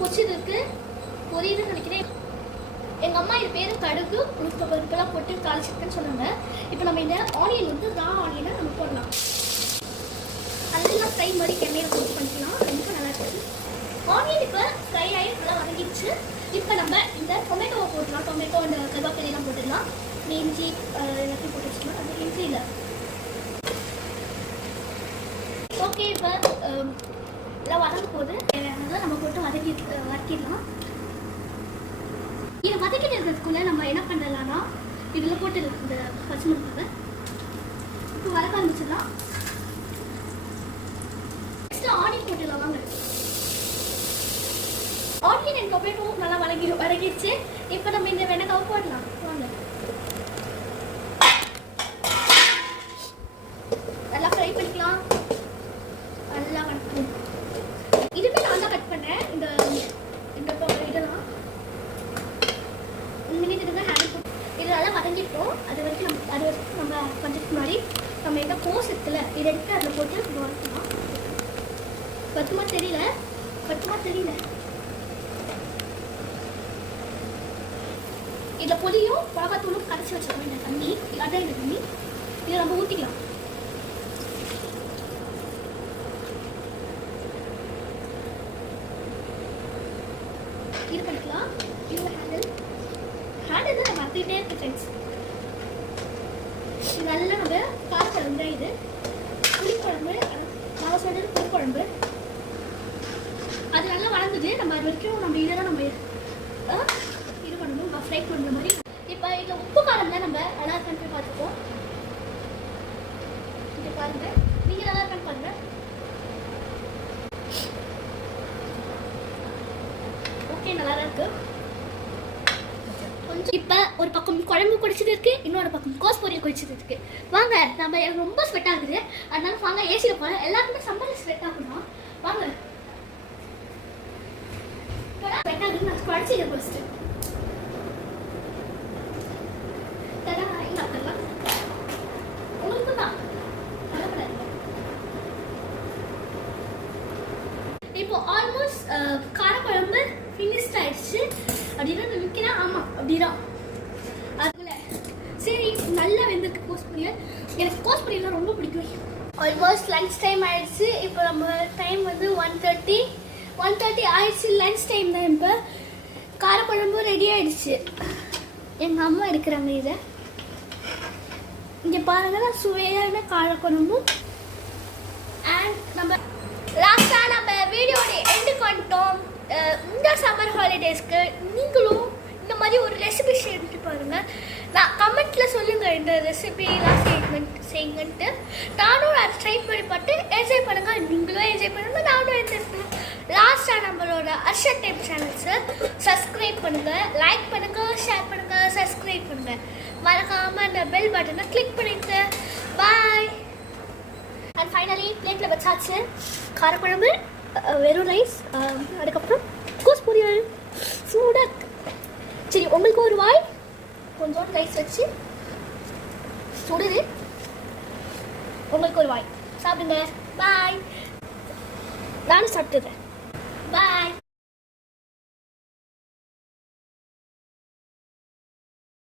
பொரிச்சது இருக்கு, பொரியுதுன்னு நினைக்கிறேன். எங்கள் அம்மா இது பேர் கடுகு உளுத்த பருப்பெல்லாம் போட்டு தாளிச்சிருக்குன்னு சொன்னாங்க. இப்போ நம்ம இந்த ஆனியன் வந்து ரா ஆனியனை நம்ம போடலாம். அதெல்லாம் ஃப்ரை மாதிரி எண்ணெயில் போட்டு பண்ணிக்கலாம். ரொம்ப நல்லா இருக்குது. ஆனியன் இப்போ ஃப்ரை ஆகி நல்லா வதங்கிடுச்சு. இப்போ நம்ம இந்த டொமேட்டோவை போட்டுக்கலாம். டொமேட்டோ இந்த கருவேப்பிலையெல்லாம் போட்டுடலாம். இஞ்சி எல்லாத்தையும் போட்டு வச்சுக்கலாம். அது இஞ்சி இல்லை. ஓகே, இப்போ எல்லாம் வதங்க போகுது. அதனால் நம்ம போட்டு வதக்கிடலாம். இதை வதக்கிட்டு இருக்கிறதுக்குள்ளே நம்ம என்ன பண்ணலாம்னா இதில் போட்டு இந்த பச்சை மிளகாவை இப்போ வதக்க ஆரம்பிச்சிடலாம். நெக்ஸ்ட்டு ஆனியன் போட்டுடலாம். வாங்க, ஆனியன் அண்ட் டொமேட்டோ நல்லா வதங்கிடுச்சு. இப்போ நம்ம இந்த வெண்டைக்காவை போடலாம். வாங்க, நல்லா ஃப்ரை பண்ணிக்கலாம். நல்லா வதக்கணும். இதுவே நான் தான் கட் பண்ணேன். இந்த இதெல்லாம் இது நல்லா வதங்கிட்டோம். அது வரைக்கும் நம்ம பண்ணுறதுக்கு முன்னாடி நம்ம எந்த கோஸ் இருக்குல்ல இதை எடுத்து அதில் போட்டு வதக்கலாம். பத்துமா தெரியல. இதில் பொடியும் மிளகாத்தூளும் கரைச்சி வச்சுக்கணும். இந்த தண்ணி அதான் இந்த தண்ணி இதை நம்ம ஊற்றிக்கலாம். இது பண்ணிக்கலாம். இது ஹேண்டில் தான் மறந்துகிட்டே இருக்கு ஃப்ரெண்ட்ஸ். இது நல்லா நம்ம காரக்குழம்பு தான். இது புளிக்குழம்பு, நான் சொல்கிறது புளிக்குழம்பு. அது நல்லா வளர்ந்துது. நம்ம அது வரைக்கும் நம்ம இதெல்லாம் நம்ம இது பண்ணணும், ஃப்ரை பண்ணுற மாதிரி. இப்போ இதில் உப்பு காரம் தான் நம்ம நல்லா இருக்கான்னு போய் பார்த்துப்போம். இங்கே பாருங்கள், நீங்கள் நல்லா இருக்கான்னு பாருங்கள். ஓகே, நல்லா தான் இருக்குது. கொஞ்சம் இப்போ ஒரு பக்கம் குழம்பு குடிச்சது இருக்கு, இன்னொரு பக்கம் கோஸ் பொரியல் குடிச்சது இருக்கு. வாங்க, நம்ம எனக்கு ரொம்ப ஸ்வெட் ஆகுது. அதனால வாங்க ஏசியில் போகலாம். எல்லாருக்குமே சம்மரில் ஸ்வெட் ஆகணும். வாங்க, ஸ்வெட் ஆகுது. நான் குழச்சிக்கிறேன் ஃபர்ஸ்ட்டு. உங்களுக்கு தான் இப்போ ஆல்மோஸ்ட் காரக்குழம்பு ஃபினிஷ்ட் ஆயிடுச்சு. அப்படின்னா நிற்கிறேன். ஆமாம், அப்படிதான். அதில் சரி, நல்லா வெந்திருக்கு கோஸ் பொரியல். எனக்கு கோஸ் பொரியல்லாம் ரொம்ப பிடிக்கும். ஆல்மோஸ்ட் லன்ச் டைம் ஆயிடுச்சு. இப்போ நம்ம டைம் வந்து 1:30 ஆயிடுச்சு. லன்ச் டைம் தான். இப்போ காரக்குழம்பு ரெடி ஆயிடுச்சு. எங்கள் அம்மா எடுக்கிறாங்க இதை. இங்கே பாருங்கள், சுவையான காரக்குழம்பும். அண்ட் நம்ம லாஸ்ட்டாக நம்ம வீடியோட எண்டுக்கு வந்துட்டோம். இந்த சம்மர் ஹாலிடேஸ்க்கு நீங்களும் இந்த மாதிரி ஒரு ரெசிபி செஞ்சு பாருங்கள். நான் கமெண்ட்டில் சொல்லுங்கள் இந்த ரெசிபிலாம் செய்யுங்கன்ட்டு. நானும் அதை ட்ரை பண்ணி பார்த்து என்ஜாய் பண்ணுங்கள். நீங்களும் என்ஜாய் பண்ணுங்கள், நானும் என்ஜாய் பண்ணுவேன். லாஸ்ட்டாக நம்மளோட அர்ஷத் டைம் சேனல்ஸை சப்ஸ்கிரைப் பண்ணுங்கள், லைக் பண்ணுங்கள், ஷேர் பண்ணுங்கள், சப்ஸ்கிரைப் பண்ணுங்கள். மறக்காமல் அந்த பெல் பட்டனை கிளிக் பண்ணிங்க. பாய். அண்ட் ஃபைனலி பிளேட்டில் வச்சாச்சு காரக்குழம்பு, வெறும் ரைஸ், அதுக்கப்புறம் கோஸ் பொரியல் சூடாக. சரி, உங்களுக்கு ஒரு வாய் கொஞ்சம் ரைஸ் வச்சு சுடுது. உங்களுக்கு ஒரு வாய் சாப்பிடுங்க. பாய். நானும் சாப்பிட்டுறேன். பாய்.